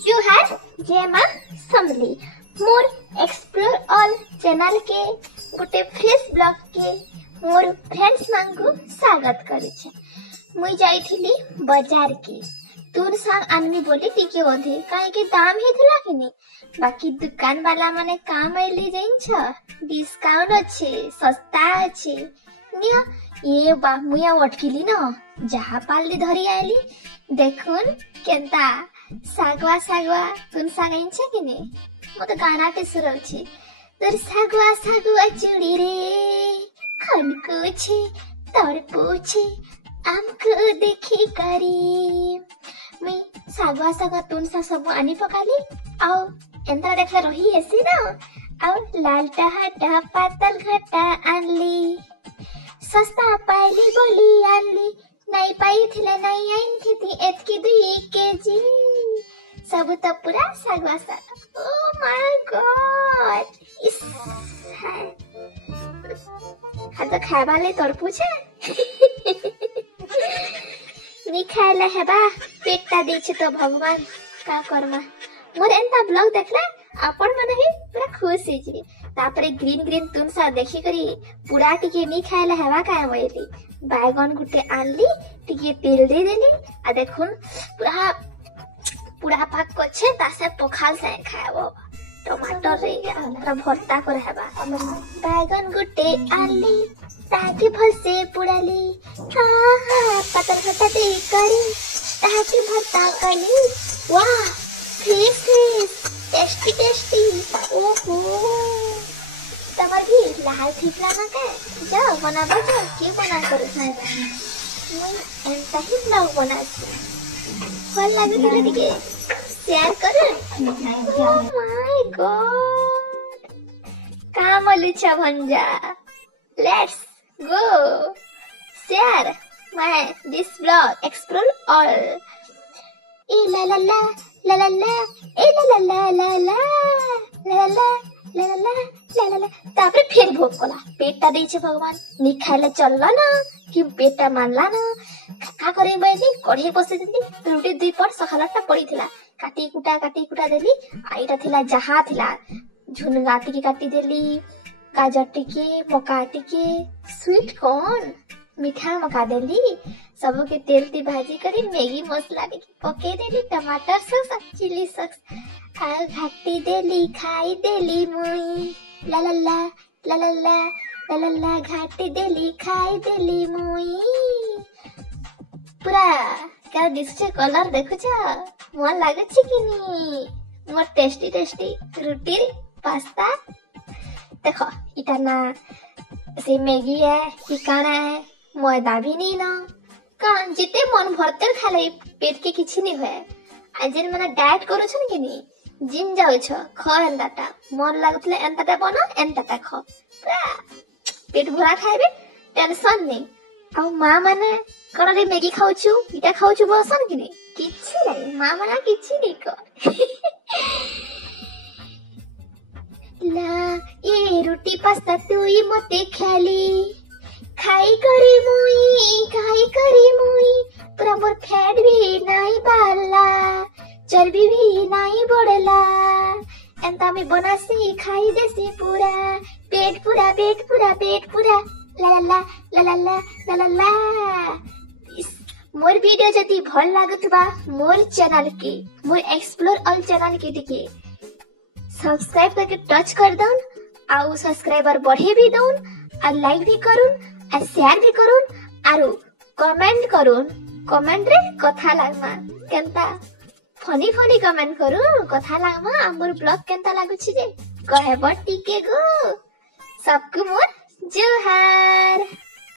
जुहार जय मां समली मोर explore all channel के गोटे फ्रेश ब्लॉग के मोर फ्रेंड्स मांगू स्वागत करे छे। मुई जाईथिली बाजार के तूर सांग आनमी बोली टिके ओधे काहे के दाम ही थला कि नहीं बाकी दुकान वाला माने काम ले जाइन छ डिस्काउंट अच्छे सस्ता अच्छे निया ये बा मुया अटकिली न जहा पाली धरी आइली देखुन केंता सागवा सागवा तुन सागाइन छ कि नहीं मते गाना टे सुरौ छी तोर सागवा सागवा चुड़ी रे खनको छे तड़पो छे आमको देखी करी मैं सागवा सागवा तुन सा सब आनी पकाली आउ एंता देखला रही ऐसे ना आउ लालटा हटा पातल घटा आनली सस्ता पाइली बोली आनली नहीं पाई थिले नहीं आइन थी एतकी 2 केजी सब तो पूरा सागवा साग ओ माय गॉड इस तो खाबा ले तोर पूछे नी खाइले हेबा पेटटा दे छ तो भगवान का करमा मोर एंता ब्लॉग देखला आपण माने ही पूरा खुश हे छी तापरे ग्रीन ग्रीन तुन सा देखि करी पूरा टिके नी खाइले हेबा काय होइली बैगन गुटे आनली टिके तेल दे देली आ देखुन पूरा पूरा पाक कोछे तासे पखाल से खाएबो टमाटर रे पूरा भरता कर हेबा बैगन गुटे आनली ताकि भसे पुड़ाली पतल घटा दे करी ताकि भरता कली वाह फिश टेस्टी टेस्टी ओहो तमर भी लाल ठीक लाना के जा बना बजा के बना कर खाएबा मैं एंता ही ब्लॉग बना छी फल लागे तले दिके शेयर कर ओह माय गॉड काम लिछा भंजा let's go share my this blog explore all e la la la la la la e la la la la la la la la la la la तापरे फिर भोग Cola पेटटा देई छे भगवान नी खाइले चलला ना कि पेटटा मानला ना का करे बैठी कढ़े बसे देली रोटी 2 पट सखालटा पड़ी थिला काटी कुटा देली आईटा थिला जहा थिला झुनगा टिकी काटी देली गाजर टिके मका टिके स्वीट कॉर्न मीठा मका देली सब के तेल ती भाजी करी मैगी मसाला टिके पके देली टमाटर सॉस चिली सॉस आ घाटी देली खाई देली मुई ला ला ला ला ला ला ला ला ला घाटी देली खाई देली मुई पूरा क्या दिसछे कलर देखु छ मन लागे छ कि नी मोर टेस्टी टेस्टी रोटी पास्ता देखो इटा ना से मैगी है कि काना है मैदा भी नहीं ना कान जिते मन भरते खाले पेट के किछि नहीं होए आजेन माने डाइट करू छन कि नहीं जिम जाउ छ ख एंताटा मन लागतले एंताटा बना एंताटा ख पूरा पेट भरा खाइबे टेंशन नहीं आ मां माने कोन रे मैगी खाउ छु इटा खाउ छु बसन कि नहीं किछि नहीं मां माने किछि नहीं को ला ये रोटी पास्ता तुई मते खाली खाई करी मुई पूरा मोर फैट भी नहीं बाला चर्बी भी नहीं बढ़ला एंता में बनासी खाई देसी पूरा पेट पूरा ला ला ला ला ला ला ला ला मोर वीडियो जति भल लागतबा मोर चैनल के मोर एक्सप्लोर ऑल चैनल के टिके सब्सक्राइब करके टच कर दउन आउ सब्सक्राइबर बढ़े भी दउन और लाइक भी करूँ और शेयर भी करूँ और कमेंट करूँ कमेंट रे कथा लागमा केंता फनी कमेंट करूँ कथा लागमा हमर ब्लॉग केंता लागुछि जे कहबो टिके गो सबको मोर जोहार।